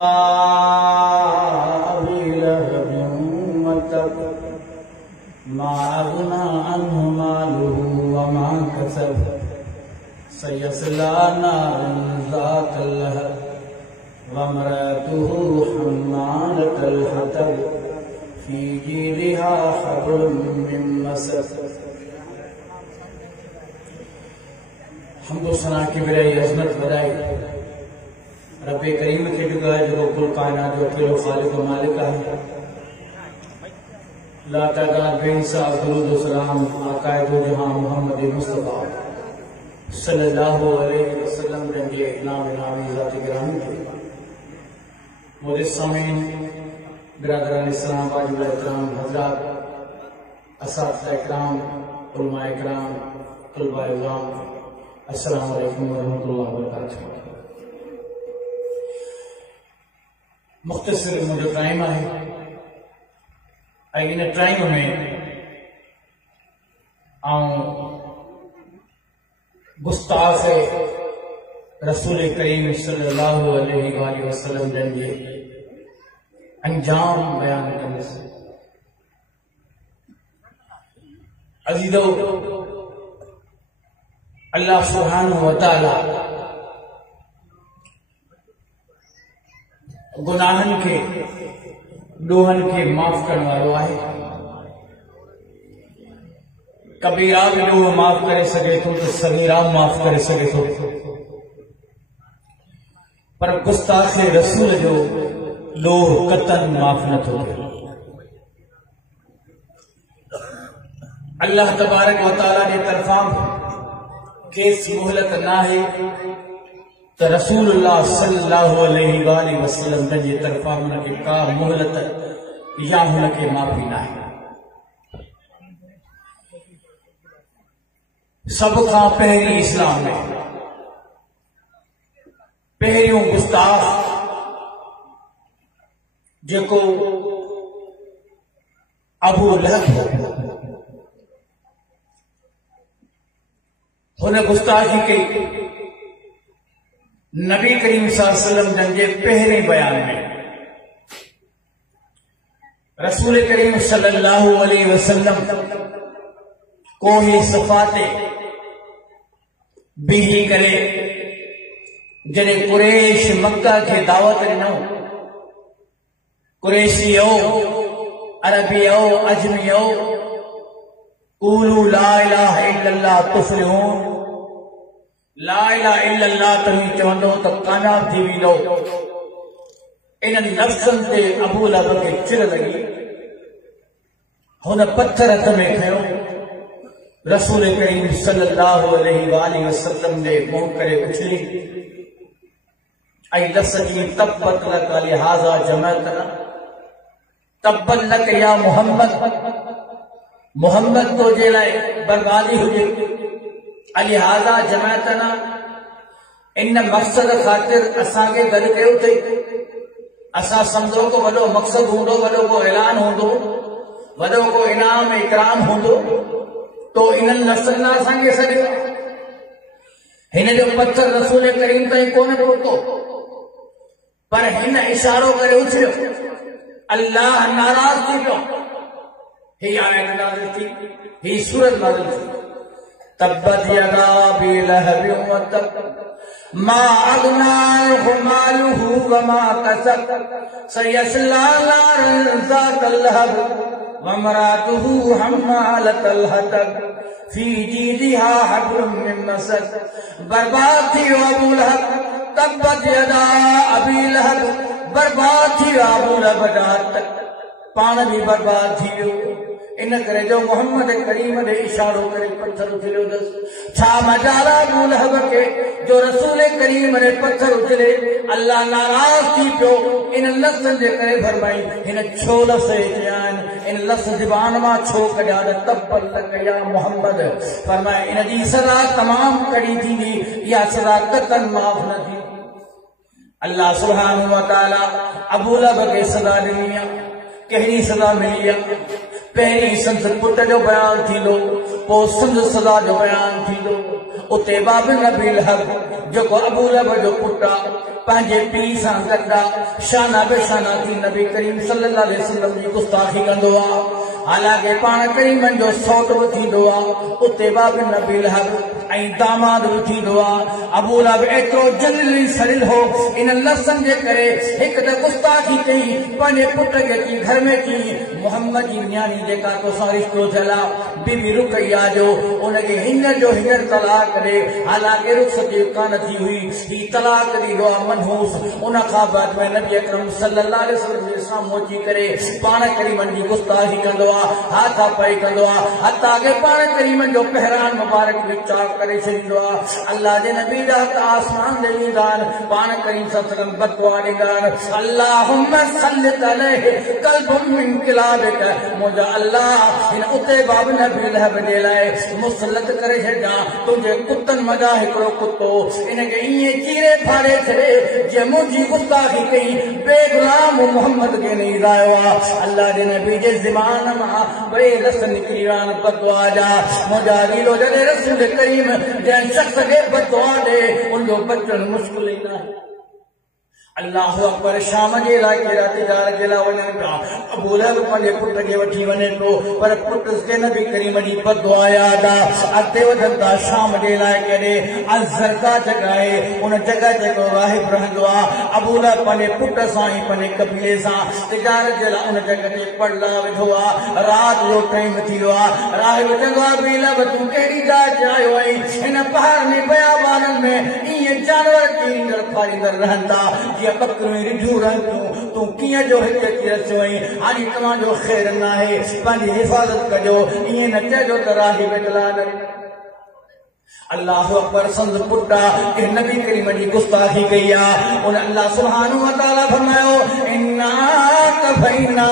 अबी लहब वतब मा अगना अन्हु मालुहु वमा कसब सयस्ला नारन ज़ातल लहब वमरअतुहु हम्मालतल हतब फी जीदिहा हब्लुम मिन मसद। हमदो सना की बिराई अज़मत बधाई रब्बे करीम खे ॾुका है जो कुल कायनात जो अकेलो खालिक और मालिक है। ला तादाद बेहिसाब दुरूद व सलाम आकाए दो जहां मोहम्मद मुस्तफा सल्लल्लाहु अलैहि वसल्लम के नाम नामी ज़ात गिरामी थे। मुझे सामीन बिरादरान इस्लाम वाजिब एहतराम हज़रात असातिज़ा इकराम उलमा इकराम तुलबा इज़ाम अस्सलामु अलैकुम व रहमतुल्लाहि व बरकातुहू। मुख्तसर मुझे टाइम है इन टाइम में गुस्ताख रसूल करीम सल्लल्लाहु अलैहि वसल्लम जे अंजाम बयान कंदुसि। अज़ीज़ो, अल्लाह सुब्हानहु व तआला गुनाहन के डोहन के माफ करने वालों है। कबीरा भी डोह माफ करे सके तो सगीरा माफ करे सके तो, पर गुस्ताख रसूल जो लोह कतन माफ न थो। अल्लाह तबारक व तआला जे तरफां केस मोहलत ना है तो रसूलुल्लाह सल्लल्लाहु अलैहि वसल्लम जी तरफा उनके का मोहलत या उनके माफी ना है। सब का पहली इस्लाम में पहरियों गुस्ताख जेको अबू लहब हुन गुस्ताखी के नबी करीम सल्लल्लाहु अलैहि वसल्लम जे पहले बयान में रसूल करीम सल्लल्लाहु अलैहि वसल्लम कोहे सफाते बिही करे जने कुरैश मक्का के दावत ॾिनो। कुरैशियो अरबियो अजमियो क़ूलू ला इलाहा इल्लल्लाह तुफ़्लिहून, ला इलाहा इल्लल्लाह तव्हीं चवंदो त कामयाब थी वेंदो। इन्हनि लफ़्ज़नि ते अबू लहब खे चिड़ लॻी। हुन पत्थर हथ में खयो, रसूल करीम सल्लल्लाहु अलैहि वसल्लम जे मुंहुं करे उछली ऐं लफ़्ज़ ॾी तब्बत लक लिहाज़ा जमअतना, तब्बत लक या मोहम्मद, मोहम्मद तो जे लाइ बर्बादी हुजे। लिहाज़ा जमातना, इन मक़सद ख़ातिर असांखे गॾु कयो अथई। असां सम्झो को वॾो मक़सद हूंदो, वॾो को ऐलान हूंदो, वॾो को इनाम इकराम हूंदो तो इन्हनि लफ़्ज़नि लाइ असांखे सॾियो। हिन जो पत्थर रसूल करीम ताईं कोन पहुतो, पर हिन इशारो करे उछलियो। अल्लाह नाराज़ थी पियो। ही आयत नाज़िल थी, ही सूरत नाज़िल थी। तब्बत यदा अबी लहब वतब मा अगना अन्हु मालुहु वमा कसब सयस्ला नारन ज़ातल लहब वमरअतुहु हम्मालतल हतब फी जीदिहा हब्लुम मिन मसद। बर्बाद थी अबू लहब, तब्बत यदा अबी लहब, बर्बाद थी अबू लहब पान भी बर्बाद थी वियो। इन करे जो मोहम्मद करीम ने इशारो करे पत्थर उछलियो दस। छा मजारा अबू लहब के जो रसूल करीम ने पत्थर उछले। अल्लाह नाराज थी पियो। इन लफ़्ज़नि जे करे फरमाई हिन छो लफ़्ज़ चया आहिनि, इन लफ़्ज़ ज़बान मां छो कढिया त तब्बत लक या मोहम्मद। फरमाए इन जी सज़ा तमाम कड़ी थींदी, इहा सज़ा कतन माफ़ न थी। अल्लाह सुब्हानहु व तआला अबू लहब खे सज़ा ॾिनी आहे। कहिड़ी सज़ा मिली आहे? पहिरीं संद पुट जो बयान थींदो, पोइ संद सज़ा जो बयान थींदो। उते बाब नबी लहब जेको अबू लहब जो पुटु पंहिंजे पीउ सां गॾु शाना बेशाना थी नबी करीम सल्लल्लाहु अलैहि वसल्लम जी गुस्ताखी कंदो आहे। हालांकि पाण करीमनि जो सौट बि थींदो आहे, उते बाब नबी लहब ऐं दामाद बि थींदो आहे। अबू लहब एतिरो जल्दी सड़ियल हो, इन लफ़्ज़नि जे करे हिकु त गुस्ताखी कई पंहिंजे पुट खे की घर में की मोहम्मद जी न्याणी जेका तोसां रिश्तो थियल आहे बीबी रुकैया जो उनखे हींअर जो हींअर तलाक ॾे। हालांकि रुख़्सती कान थी हुई, ही तलाक ॾींदो आहे मनहूस। उन खां बाद में नबी अकरम सल्लल्लाहु अलैहि वसल्लम जे साम्हूं अची करे पाण करीमनि जी गुस्ताखी कंदो आहे, हाथ पाई कंदो आहे, हथा के पाण करीमनि जो पहरान मुबारक बि चाक करे छॾींदो आहे। अल्लाह जे नबी जा हथ आसमान ते ईंदा आहिनि, पाण करीम सल्लल्लाहु बददुआ ॾींदा आहिनि, अल्लाहुम्मा सल्लित अलैहि क़ल्बुम मिन किलाबिक, मुंहिंजा अल्लाह हिन उते बाब नबी लहब जे लाइ मुसलत करे छॾिया तुंहिंजे कुतनि मथां हिकिड़ो कुतो, इनखे ईअं चीरे फाड़े छॾे जे मुंहिंजी गुस्ताखी कई बे गुलाम मोहम्मद खे न ईंदायो आहे। अल्लाह जे नबी जे ज़बान मां ॿई लफ़्ज़ निकिरी विया आहिनि बददुआ जा। मुंहिंजा दिलो जॾहिं रसूल करीम जंहिं शख़्स खे बददुआ ॾे उनजो बचण मुश्किल ई न आहे। अल्लाह अकबर। शाम जे इलाइक़े जा तिजारत जे लाइ वञनि पिया। अबू लहब पंहिंजे पुट खे वठी वञे पियो, पर पुट खे नबी करीम जी बददुआ याद आहे। अॻिते वधनि था शाम जे इलाइक़े ॾे, अज़रका जॻह आहे, उन जॻह ते को राहिब रहंदो आहे। अबू लहब पंहिंजे पुट सां ऐं पंहिंजे कबीले सां तिजारत जे लाइ उन जॻह ते पड़ला वेठो आहे। राति जो टाइम थी वियो आहे। राहिब चवंदो आहे, अबू लहब तूं कहिड़ी जाइ ते आयो आहीं? हिन पहाड़ में बयाबाननि में ईअं जानवर कीड़ींदड़ फाड़ींदड़ रहनि था जीअं बकरियूं रिढियूं रहनि थियूं, तूं कीअं जो हिते अची रसियो आहीं? हाणे तव्हांजो ख़ैर न आहे, पंहिंजी हिफ़ाज़त कजो। ईअं न चइजो त राहिब इतला न। अल्लाह अकबर। संद पुटा के नबी करीम जी गुस्ताखी कई आहे। उन अल्लाह सुब्हानहू व तआला फरमायो, इन्ना कफैना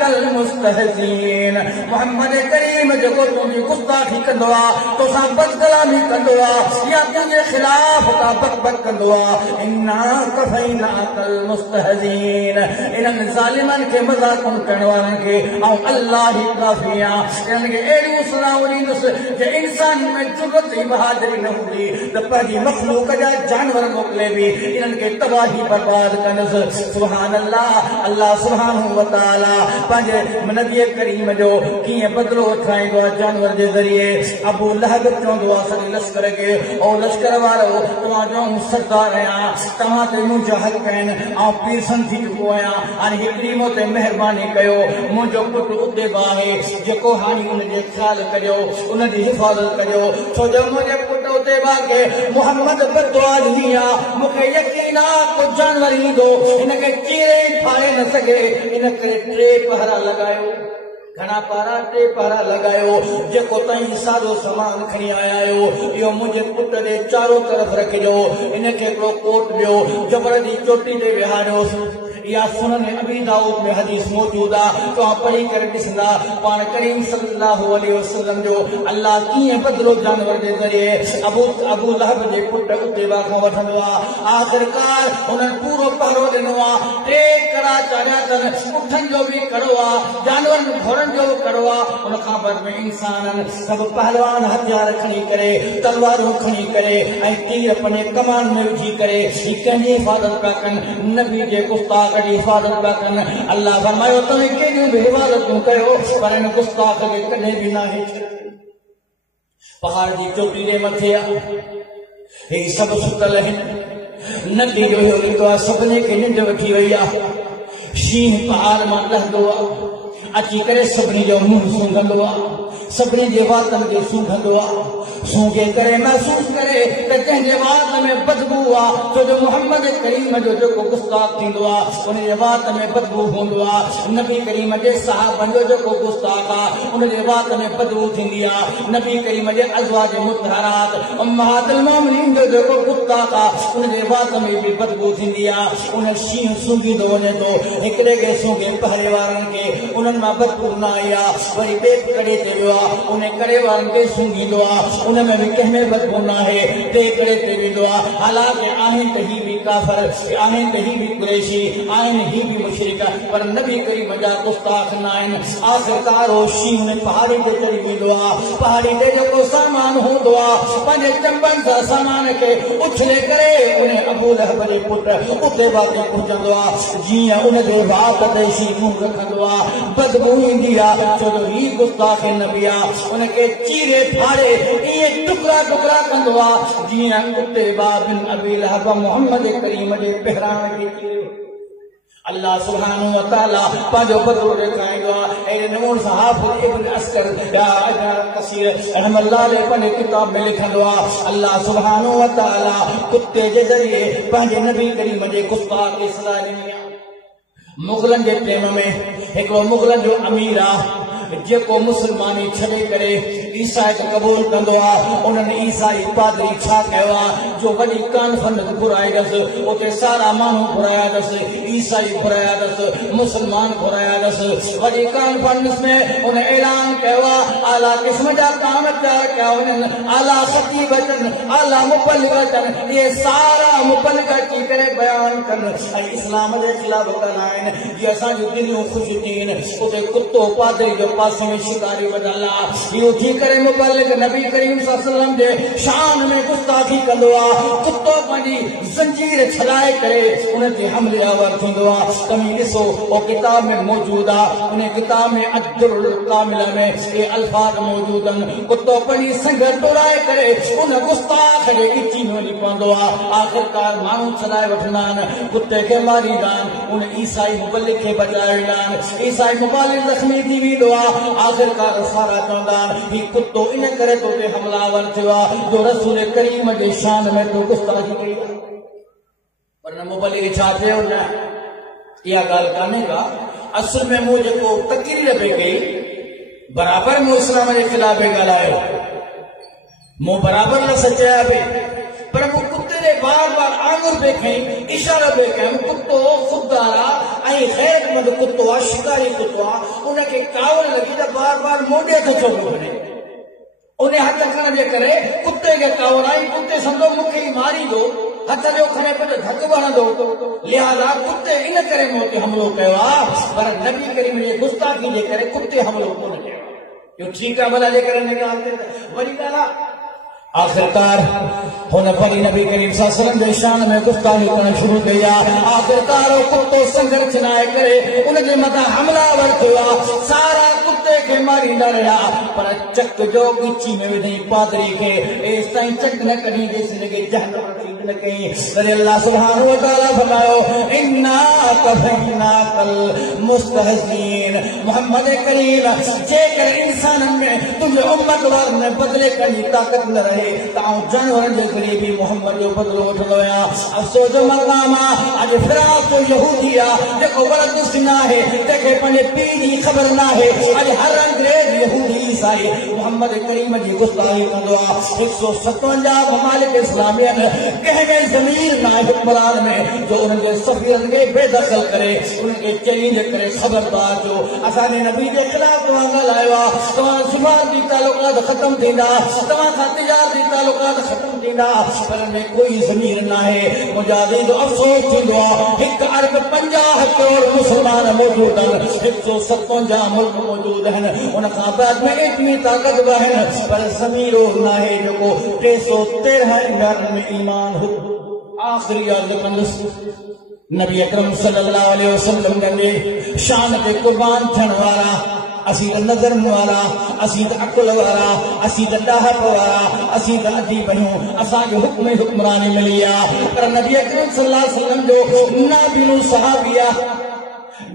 कल मुस्तहज़ीन। मोहम्मद करीम जेको तुंहिंजी गुस्ताखी कंदो आहे, तोसां बदकलामी कंदो आहे या तुंहिंजे ख़िलाफ़ का बकबक कंदो आहे, इन्ना कफैना कल मुस्तहज़ीन। इन्हनि ज़ालिमनि खे मज़ाक़ुनि करण वारनि खे ऐं अल्लाह ई काफ़ी आहे। इन्हनि खे अहिड़ियूं सलाहूं ॾींदुसि जे इंसान में जुरत ई बहादुरी न हूंदी त पंहिंजी मख़लूक जा जानवर मोकिले बि इन्हनि खे तबाही बर्बाद कंदुसि। सुभान अल्लाह। अल्लाह सुब्हानहू व तआला पंहिंजे नबी करीम जो कीअं बदिलो वठाईंदो आहे जानवर जे ज़रिए। अबू लहब चवंदो आहे सॼे लश्कर खे, ओ लश्कर वारो, तव्हांजो सरदार आहियां, तव्हां ते मुंहिंजा हक़ आहिनि, ऐं पीरसन थी चुको आहियां। हाणे हिकिड़ी मूं ते महिरबानी कयो, मुंहिंजो पुटु उते बि आहे जेको हाणे उनजे ख़्यालु कजो, उनजी हिफ़ाज़त कजो, छो जो मुंहिंजे पुटु उते बि आहे मोहम्मद बददुआ ॾिनी आहे। मूंखे यकीन आहे को जानवर ईंदो हिनखे चीरे फाड़े न सघे, इन करे 3 पहरा लॻायो। घणा पारा? 3 पहरा लॻायो। जेको तव्हां सारो सामान खणी आया आहियो इहो मुंहिंजे पुट जे चारो तरफ़ रखिजो। इनखे हिकिड़ो कोट ॾियो, जबर जी चोटी ते विहारियोसि। या सुनन अबी दाऊद में हदीस मौजूद आहे, तव्हां पढ़ी करे ॾिसंदा पाण करीम सल्लल्लाहु अलैहि वसल्लम जो अल्लाह कीअं बदिलो जानवर जे ज़रिए अबू लहब जे पुट उतेबा खां वठंदो आहे। आख़िरकार उन्हनि पूरो पहरो ॾिनो आहे। 3 कड़ा चाढ़िया अथनि, उठनि जो बि कड़ो आहे, जानवरनि घोड़नि जो बि कड़ो आहे। उन खां बाद में इंसाननि सभु पहलवान हथियार खणी करे, तलवारूं खणी करे ऐं तीर पंहिंजे कमान में विझी करे कंहिंजी हिफ़ाज़त पिया कनि, नबी जे गुस्ताख जी हिफ़ाज़त पिया कनि। अल्लाह फरमायो, तव्हां केॾियूं बि हिफ़ाज़तूं कयो पर हिन गुस्ताख खे कॾहिं बि न आहे। पहाड़ जी चोटी जे मथे आहे, हे सभु सुतल आहिनि। नबी जो इहो रीतो आहे, सभिनी खे निंड वठी वई आहे। शींहं पहाड़ मां लहंदो आहे, अची करे सभिनी जो मुंहुं सूंघंदो आहे, सभिनी जे वातनि खे सूंघंदो आहे। सूंघे करे महसूस करे त कंहिंजे वात में बदबू आहे, छो जो मोहम्मद करीम जो जेको गुस्ताख थींदो आहे उनजे वात में बदबू हूंदो आहे। नबी करीम जे सहाबनि जो जेको गुस्ताख आहे उनजे वात में बदबू थींदी आहे। नबी करीम जे अज़वाज मुतहरात उम्महातुल मोमिनीन जो जेको गुस्ताख आहे उनजे वात में बि बदबू थींदी आहे। उन शींहं सूंघींदो वञे थो, हिकिड़े खे सूंघे पहरे वारनि खे, उन्हनि मां बदबू न आई आहे, वरी ॿिए कड़े ते वियो आहे, उन कड़े वारनि खे सूंघींदो आहे, उन में बि कंहिंमें बदबू न आहे, टे कड़े ते वेंदो आहे। हालांकि आहिनि त ही बि काफर आहिन ही भी कुरैशी आहिन ही भी मुशरिक पर नबी करीम जा गुस्ताख न आहिनि आखिरकार हो शींहं में पहाड़ी ते चढ़ी वेंदो आहे पहाड़ी ते जेको सामान हूंदो आहे पंहिंजे चंबनि सां सामान खे उछले करे उन अबू लहब जे पुट उते बाक़ी पहुचंदो आहे जीअं उन जे वात ते शींहं रखंदो आहे बदबू ईंदी आहे छो जो ही गुस्ताख नबी आहे उनखे चीरे फाड़े ईअं टुकड़ा टुकड़ा कंदो आहे जीअं उते बिन अबी लहब मोहम्मद करीम जे पहिराण खे चीरियो अल्लाह सुब्हानहु व तआला पंहिंजो बदिलो ॾेखारींदो आहे अहिड़े नमूने सां हाफ़िज़ इब्न अस्कर कसीर रहमतुल्लाह अलैहि पंहिंजे किताब में लिखंदो आहे अल्लाह सुब्हानहु व तआला कुते जे ज़रिए पंहिंजे नबी करीम जे गुस्ताख खे सज़ा ॾिनी आहे मुग़लनि जे प्रेम में हिकिड़ो मुग़लनि जो अमीर आहे जेको मुसलमानी छॾे करे ईसाई क़बूल कंदो आहे उन्हनि ईसाई पादरी छा कयो आहे जो वॾी कॉन्फ्रेंस घुराई अथसि उते सारा माण्हू घुराया अथसि ईसाई घुराया अथसि मुसलमान घुराया अथसि वॾी कॉन्फ्रेंस में उन ऐलान कयो आहे आला क़िस्म जा काम तयारु कया वञनि आला ख़तीब अचनि आला मुबल्लिग अचनि इहे सारा मुबल्लिग अची करे बयानु कनि ऐं इस्लाम जे ख़िलाफ़ कंदा आहिनि जीअं असांजूं दिलियूं ख़ुशि थियनि उते कुतो पादरी जो पास में शिकारी बदल इहो थी करे मुबल्लिग नबी करीम सल्लल्लाहु अलैहि वसल्लम जे शान में गुस्ताखी कंदो आहे कुतो पंहिंजी ज़ंजीर छलाए करे उन ते हमले आवर थींदो आहे तव्हां ॾिसो उहो किताब में मौजूद आहे उन किताब में अज्जुल कामिल में इहे अल्फाज़ मौजूद आहिनि कुतो पंहिंजी संग तोड़ाए करे उन गुस्ताख जे इची में वञी पवंदो आहे आख़िरकार माण्हू छलाए वठंदा आहिनि कुते खे मारींदा आहिनि उन ईसाई मुबल्लिग खे बचाए वेंदा आहिनि ईसाई मुबल्लिग ज़ख़्मी थी वेंदो आहे आखिरकार सारा चवंदा आहिनि ही कुतो इन करे तो ते हमलावर थियो आहे जो रसूल करीम जे शान में तो गुस्ताखी कई पर न मुबल्लिग छा थियो न इहा ॻाल्हि कान्हे का असल में मूं जेको तक़रीर पे कई बराबरि मूं इस्लाम जे ख़िलाफ़ ॻाल्हायो मूं बराबरि न सचाया पे पर मूं कुते जे बार बार आंगुर पे खई इशारा पे कयमि कुतो ख़ुददार आहे ऐं ग़ैरतमंद कुतो आहे शिकारी कुतो आहे उनखे कावड़ लॻी त बार बार मोॾे खे छो थो वञे उन हथ खणण जे करे कुते खे कावड़ आई कुते सम्झो मूंखे ई मारींदो हथ जो खणे पियो धक वणंदो लिहाज़ा कुते इन करे मूं ते हमलो कयो आहे पर नबी करीम जे गुस्ताखी जे करे कुते हमलो कोन कयो इहो ठीकु आहे भला जेकर हिन ॻाल्हि ते वॾी ॻाल्हि आहे आखिरकार हुन वरी नबी करीम सल्लल्लाहु अलैहि वसल्लम जे शान में गुस्ताखी करणु शुरू कई आहे आखिरकार कुतो संघर्ष नाए करे उन जे मथां हमलावर थियो आहे सारा कुते खे मारींदा रहिया पर चक जो गिची में विधई पादरी खे एसि ताईं चक न कढी जेसि हिनखे जहन्नम न कई तॾहिं अल्लाह सुब्हानहु व तआला फरमायो इन्ना कफ़ैनाकल मुस्तहज़ीन मोहम्मद करीम जेकर इंसाननि में तुंहिंजे उम्मत वारनि में बदिले करण जी ताक़त न रहे त आउं जानवरनि जे करे बि मोहम्मद जो बदिलो वठंदो आहियां अफ़सोस जो मक़ाम आहे अॼु फिराक जो यहूदी आहे जेको वरदुस न आहे जंहिंखे पंहिंजे पीउ जी ख़बर न आहे अॼु हर अंग्रेज़ यहूदी ईसाई मोहम्मद करीम जी गुस्ताखी कंदो आहे 157 ममालिक इस्लामी आहिनि कंहिंजे ज़मीन न आहे हुक्मरान में जो उन्हनि जे सफ़ीरनि खे बेदख़ल करे उनखे चैलेंज करे ख़बरदार जो असांजे नबी जे ख़िलाफ़ तव्हां ॻाल्हायो आहे तव्हां सुभाणे तालुकात ख़तमु थींदा तव्हां सां तिजारती तालुकात ख़तमु थींदा पर में कोई ज़मीन न आहे मुंहिंजा दिलि जो अफ़सोस थींदो आहे 1 अरब 50 करोड़ मुस्लमान मौजूद आहिनि 157 मुल्क मौजूद आहिनि उन खां बाद में एतिरी ताक़त बि आहिनि पर ज़मीन न आहे जेको 313 घरनि में ईमान आखिरी अर्ज़ कंदुसि नबी अकरम सल्लल्लाहु अलैहि वसल्लम जे शान ते कुर्बान थियण वारा असीं त नज़रनि वारा असीं त अकुल वारा असीं त ॾाहप वारा असीं त अजीब आहियूं असांखे हुक्मरानी मिली आहे पर नबी अकरम सल्लल्लाहु अलैहि वसल्लम जो नाबीनो सहाबी आहे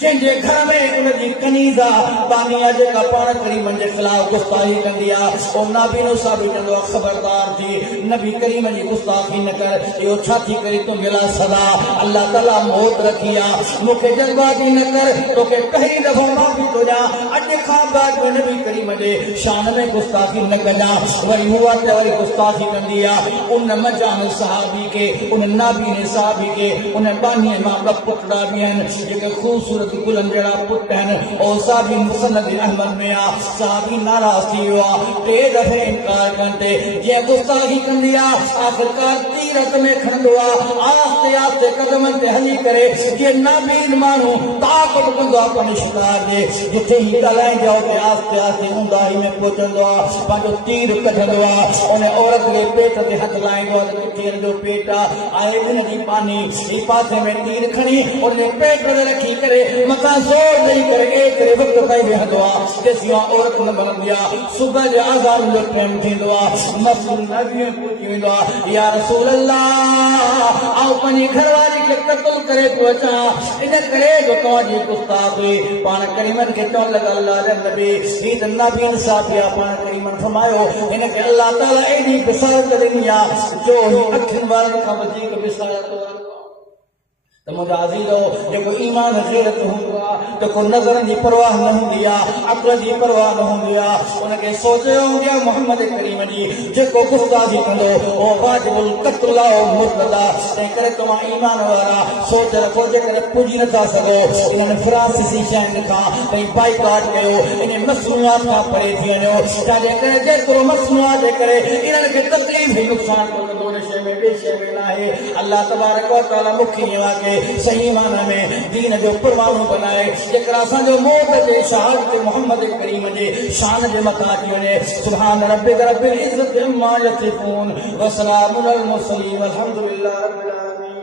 जंहिंजे घर में उनजी कनीज़ा बानिया जेका पाण करीमन जे ख़िलाफ़ गुस्ताखी कंदी आहे ओ नाबीनो साबित कंदो आहे ख़बरदार थी नबी करीम जी गुस्ताखी न कर इहो छा थी करे तुंहिंजे लाइ सदा अल्लाह ताला मौत रखी आहे मूंखे जल्दबाज़ी न कर तोखे पहिरीं दफ़ो माफ़ी थो ॾियां अॼु खां बाद में नबी करीम जे शान में गुस्ताखी न कजां वरी हूअ त वरी गुस्ताखी कंदी आहे उन मजान सहाबी खे उन नाबीने सहाबी खे उन बानीअ मां ॿ पुटड़ा बि आहिनि जेके ख़ूस खूबसूरत गुलम जड़ा पुट हैं और साबी मुसन्नद अहमद में आ साबी नाराज थी हुआ टे दफे इनकार करते जे गुस्ताखी कंदिया आखिरकार तीरथ में खंडवा आस्ते आस्ते कदम ते हली करे जे नाबीन मानू ताकत कंदो अपने शिकार जे जिथे ही गलाए जाओ ते आस्ते आस्ते उंदाई में पहुंचंदो पांजो तीर कढंदो उन्हें औरत के पेट ते हथ लाएंदो किथे जो पेटा आए दिन की पानी ई पासे में तीर खणी उन्हें पेट में रखी करे मथा जोर नहीं करे एक वक्त ताई वेहंदो के सिवा औरत न बन गया सुबह जे आजान जो टाइम थींदो मसूल नबी पूछींदो या रसूल अल्लाह आओ पनी घरवाली के कत्ल करे तो अचा इन करे जो तोजी गुस्ताख हुई पान करीमन के चवण लगा अल्लाह रे नबी ई त नबी इंसाफ या पान करीमन फरमायो इन के अल्लाह ताला एडी बिसारत दुनिया जो अखिन वारन का वधीक बिसारत तो मुझे अजीजो जो ईमान गैरत हुआ तो को नजर की परवाह न हुंदी अकल की परवाह न हुंदी उनके सोचे होंगे मोहम्मद करीम जी जो गुस्ताखी कंदो ओ वाजिबुल कत्ल और मुर्तदा ते करे तुम ईमान वाला सोच रखो जे करे पुजी न था सको इन्हें फ्रांसीसी शहर का कई बाइकाट कयो इन्हें मसनूआत का परे थी वञो छाजे करे जेतिरो मसनूआत जे करे इन्हनि खे तकलीफ़ ही नुक़सान को दोने शइ में ॿिए शइ में न आहे अल्लाह तबारक व तआला मुखी के सही माना में दीन जो परवानो बनाए जेकरा असांजो मौत जे शहादत मोहम्मद करीम जे शान जे मथा थी वञे सुभान रब्बिक रब्बिल इज्जति अम्मा यसिफून व सलामुन अल मुरसलीन अल्हम्दुलिल्लाह रब्बिल आलमीन।